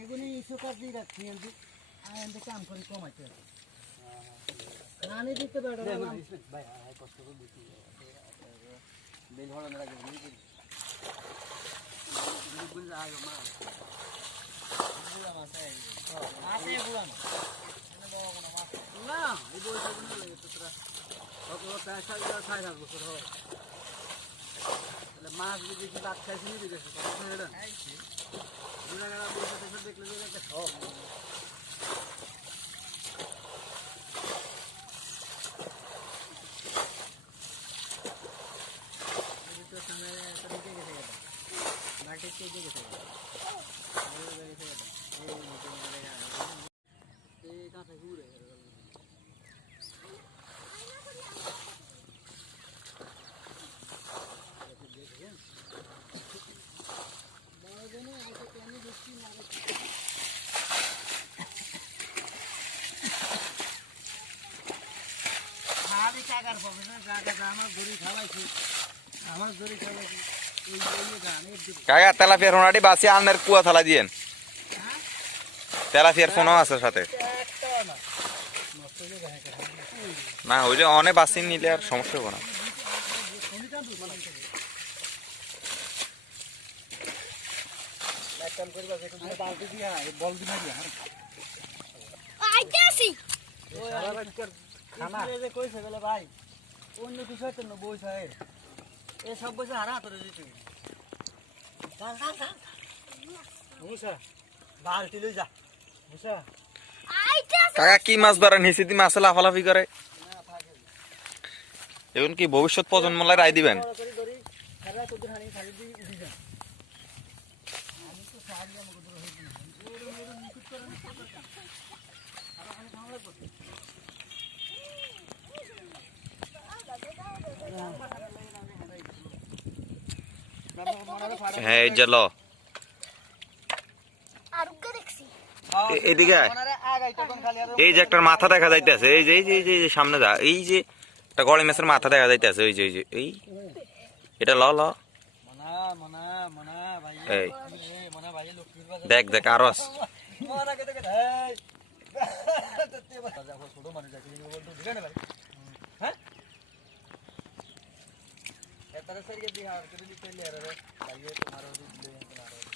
এগুলি ইস্যু কাজ দিয়ে রাখছি আমি কাম করি কমাইতে নানি দিতে বেড়া ভাই কষ্ট করে দিচ্ছি বেল হড়ানো লাগে আগে মা বুড়া মাছ আছে বুড়া না না এই লাগে তোরা কত প্রায় সাড়ে সাড়ে হয় মাছ যদি কি দাঁত খাইছি নিয়ে গেছে কত এটা বুড়া গাড়া বসে থেকে দেখলে যে একটা শখ তো সামনে তো দিকে গেছে গেছে বাটি কে দিকে গেছে এই গেছে গেছে এই নিচে মারে এই কাঁথা ঘুরে কাকার প্রফেশন কাকা আমার গরি খাওয়াইছি আমার গরি কাকা তেলাপিয়ার হোনাটি বাসি আনের কুয়া থালা দিয়েন। তেলাপিয়ার ফোনও আছে সাথে। না হয়ে না হইলে অনেক বাসি নিলে আর সমস্যা হবে না। যে বল দিনা খানা। যে কইছে বলে ভাই অন্য কিছু হয়তো না বই থাকে এ সব বসে হারা হাতরে দিতে চাল চাল চাল মুসা। বালতি লই যা। মুসা। কাকা কি মাছ ধরে? নিচে দিয়ে মাছে লাফালাফি করে। এখন কি ভবিষ্যৎ প্রজন্মলাই রায় দিবেন? আমি তো সাহায্য আমাকে ধরে হইছি ওরে ওরে নিকুত করে না কত কাম আর আমি খাওয়া লাগবে হ্যাঁ এই যে ল। এদিকে এই যে একটা মাথা দেখা যাইতেছে, এই যে এই যে, এই যে- সামনে যা, এই যে, একটা গড়ে মাছের মাথা দেখা যাইতেছে ওই যে ওই যে, এই। এটা ল ল। এই। দেখ দেখ, আরও মানুষ যাকে বলতো দিবে না ভাই হ্যাঁ এতারে সরিয়ে দি আর করে দিতে লে রে ভাই এ তোমার ওদি দিলে তোমার ওদি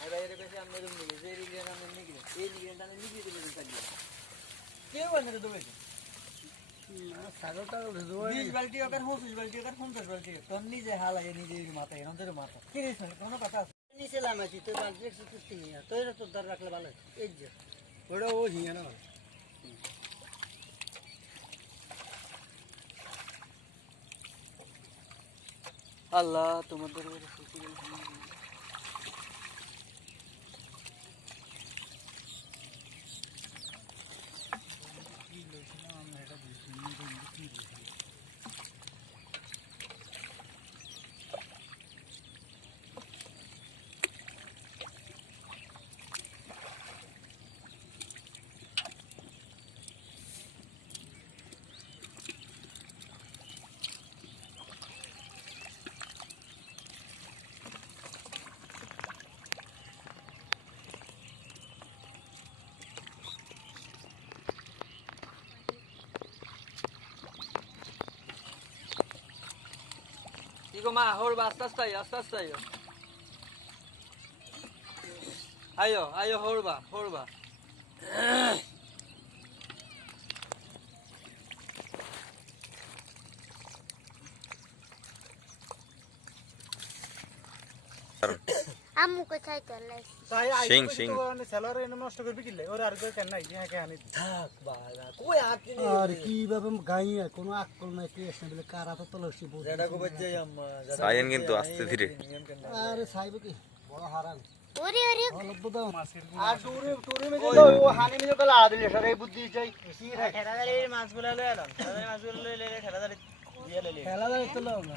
আরে ভাই এর কাছে আমরা তো মিলে যে রিগেন আমরা নিগিরে এই রিগেন আমরা নিগিরে দিলে কালি কে বন্ধে দেবে বিশ বালতি তোর নিজে হালায় নিজে মাথায় আমাদের মাথা কি রে কোনো কথা নিচে লামাইছি তোর বালতি নিয়ে তোর রাখলে ভালো এই যে। ওটা ও হিয়া না। আল্লাহ তোমাদের কি গো মা হোর বা আস্তে আস্তে আইও, আস্তে আস্তে আইও আইও আইও হোর বা হোর বা আম্মু কোথায় তো সিং সিং আর কীভাবে গাইয়া কোনো আকল নাই কি আসে বলে কারা তো তলসি বসে সাইন কিন্তু আস্তে ধীরে। আরে সাইব কি? বড় হারান ওরে ওরে। অল্প দাও আর টুরি টুরি মে যে ও হানি মে গলা আদিলে সরে বুদ্ধি চাই। কি রে? লই আলাম ঠেলাদারি মাছগুলা লই লই ঠেলাদারি দিয়ে লই ঠেলাদারি তো লও না।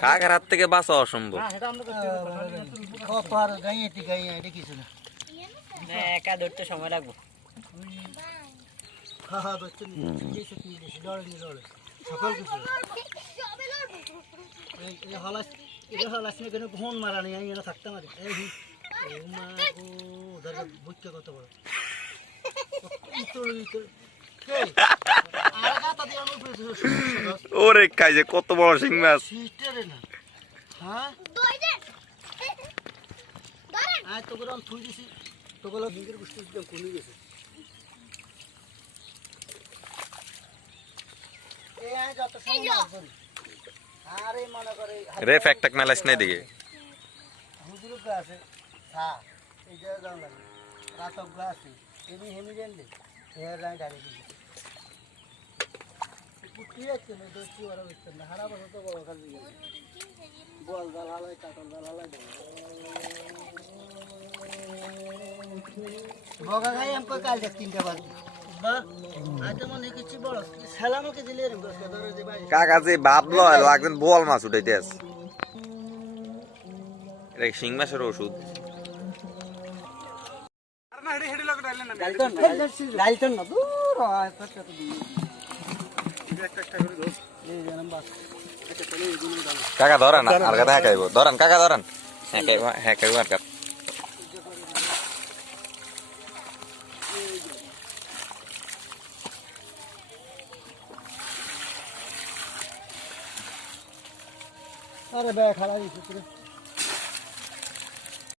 কাকার হাত থেকে বাঁচা অসম্ভব। একা ধরতে সময় লাগবে। সকল কিছু। ফোন মারা নেই থাকতাম আর বুঝতে কত বড়। ওরে কাজে কত বড় শিং মাছ। হ্যাঁ দে গেছে মনে রে ফ্যাক্টাক মেলাস নাই দিকে আছে এই রাতক আছে এমনি হেমি জানলে হেয়ার লাইন ডালে দিছি কুটি আছে না দোস্তি ওরা বুঝতে না হারা বছর তো বড় খালি বল হালাই কাটল হালাই বগা গাই আমকো কাল দেখ তিনটা বাজে মনে কাকা যে বোয়াল মাছ উঠাইতে আছে। এটা শিং মাছের ওষুধ? আর না হেডি হেডি লাগে ডাইলেন না। ডালটন ডালটন না দূর কাকা ধরান, আর কথা হ্যাঁ ধরান, কাকা ধরান। হ্যাঁ হ্যাঁ আর কাকা। আরে বে খালা দিছে